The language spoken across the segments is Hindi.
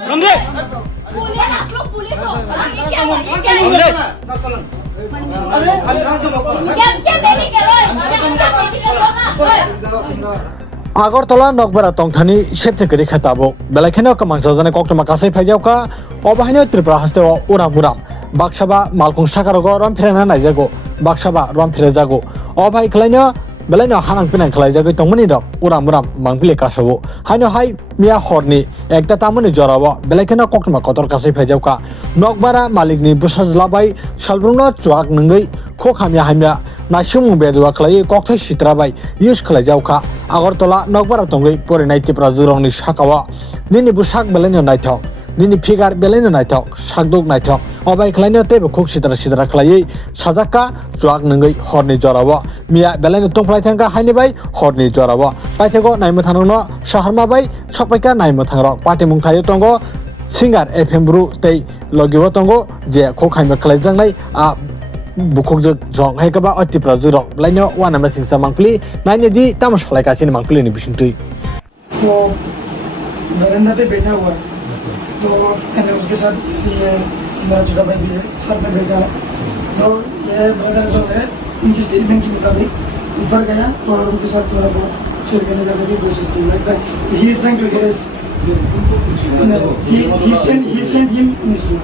रमदे पुलिस आप लोग पुलिस हो ये क्या हुआ ये क्या रमदे क्या मेडिकल है क्या मेडिकल होगा আগরতলা নকবারা টংথানি সেপ্তেকেরি খেতাবো বেলাইখানে কামাংসাজানে কক্টমা কাছাই ফাইজাওকা অবাহিনী ত্রিপুরা হাস্তে উরাম উরাম বাক্সাবা মালকুং সাকারগ রম ফিরানা নাইজাগো বাক্সাবা রম ফিরে যাগো অবাই খেলাইনো বেলাইনো হানাং পিনাং খেলাইজাগৈ টংমনি রক উরাম উরাম মাংপিলে কাসাবো হাইনো হাই মিয়া হরনি একটা তামনি জরাবো বেলাইখানে কক্টমা কতর কাছাই ফাইজাওকা নকবারা মালিকনি বুসাজলাবাই সালব্রুনো চুয়াক নঙ্গৈ খোখামিয়া হামিয়া नाइसुमु बेजुआ खलाय कक्थै सित्राबाय युज खलाय जावखा আগরতলা नगबारा तंगै परिनाय तिप्रा जुरंनि साकावा निनि बुसाक बेलायनो नायथक निनि फिगार बेलायनो नायथक साकदुक नायथक अबाय खलायनो तेबो खुक सिद्रा सिद्रा खलायै साजाका जुआक नंगै हरनि जराव मिया बेलायनो तंफ्लाय थांगा हायनिबाय हरनि जराव पाइथेगो नायमो थांनो शहरमाबाय सपायका नायमो थांरो पाटिमुं थायो तंगो सिंगार एफएम ब्रु तै लगिव तंगो जे खखायमो खलाय जांनाय आ बुखक जग हायकबा अतिप्रा जुरक लाइनो वाना मसिंसा मांगप्ली नाइने दी तामसालाय कासिन मांगप्ली नि बिसिंतै तो बरामदा पे बैठा हुआ तो मैंने उसके साथ ये मेरा छोटा भाई भी है साथ में बैठा है तो ये ब्रदर जो है उनकी स्टेटमेंट के मुताबिक ऊपर गया और उनके साथ थोड़ा बहुत छेड़खानी करने की कोशिश की लगता है he is trying to harass he sent him in Islam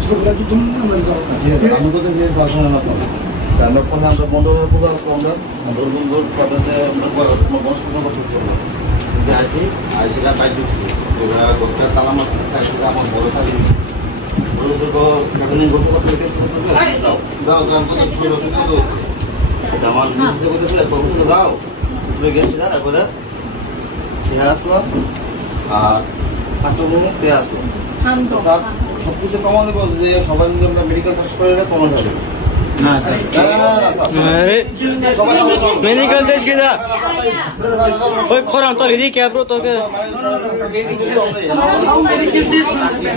उसको बोला कि तुम मर जाओ फिर हमको तो ये शासन ना पड़ा আমরা কোন আমরা বন্ধুদের পূজা করব আমরা বন্ধুদের পড়াতে আমরা বসে করতে যে আইসিরা বাইক দিচ্ছি ওরা গোটা তালা মাছ আইসিরা আমার বড় সার্ভিস বড় তো কারণে গল্প করতে গেছে যাও যাও আমরা শুরু করতে যাচ্ছি এটা আমার নিজে বলতেছে তখন যাও শুরু গেছি না একবার ইহা আসলো আর আটমুখ তে আসলো हम तो স্যার সবকিছু কমানো বলছে যে সবাই মিলে আমরা মেডিকেল টেস্ট করে না কমানো হবে না স্যার अरे मेडिकल टेस्ट किदा ओए खोराम तो लेदी क्या ब्रो तो के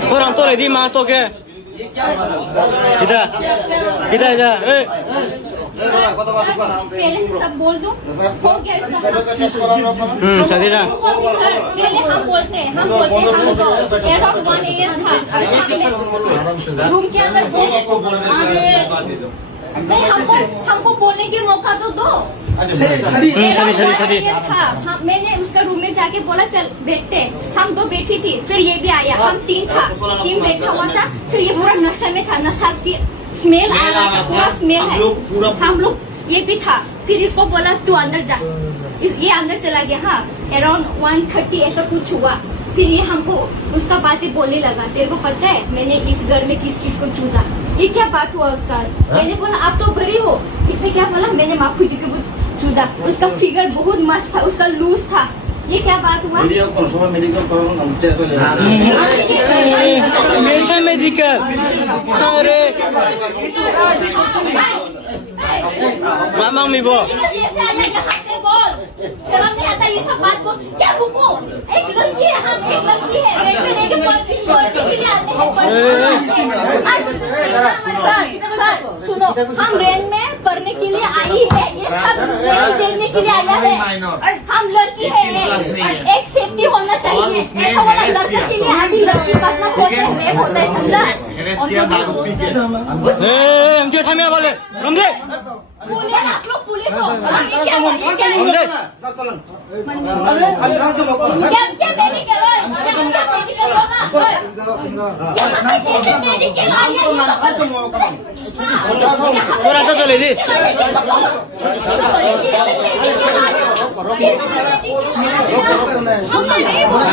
खोराम तो लेदी मां तो के किदा किदा जा ए पहले से सब बोल दूं हो गया इसका सदीना पहले हम बोलते हैं हम तो अराउंड 1 AM था रूम के अंदर नहीं हमको बोलने के मौका तो दो सदी हाँ मैंने उसका रूम में जाके बोला चल बैठते हम दो बैठी थी फिर ये भी आया हम तीन बैठा हुआ था फिर ये पूरा नशा में था नशा की स्मेल आ रहा था पूरा स्मेल है हम लोग ये भी था फिर इसको बोला तू अंदर जा ये अंदर चला गया हाँ अराउंड 1:30 ऐसा कुछ हुआ फिर ये हमको उसका बातें बोलने लगा तेरे को पता है मैंने इस घर में किस किस को चूदा ये क्या बात हुआ उसका मैंने बोला आप तो बड़ी हो इसने क्या बोला मैंने माफी को चूदा उसका फिगर बहुत मस्त था उसका लूज था ये क्या बात हुआ मेडिकल कराना हमेशा मेडिकल अरे मामा मी बो शर्म नहीं आता ये सब बात को क्या रुको एक लड़की है हम एक लड़की है रेलवे के परमिशन के लिए आते हैं सर सुनो हम रेल में पढ़ने के लिए आई है ये सब देखने के लिए आया है हम लड़की है एक सेफ्टी होना चाहिए ऐसा वाला लड़का के लिए अभी लड़की पढ़ना होता है रेप होता है समझा हम जो थामिया बोले रमदे पुलिस आप लोग पुलिस हो ये क्या हुआ ये क्या क्या मेडिकल है क्या मेडिकल होगा ये मेडिकल आया और आता तो लेदी हमने नहीं बोला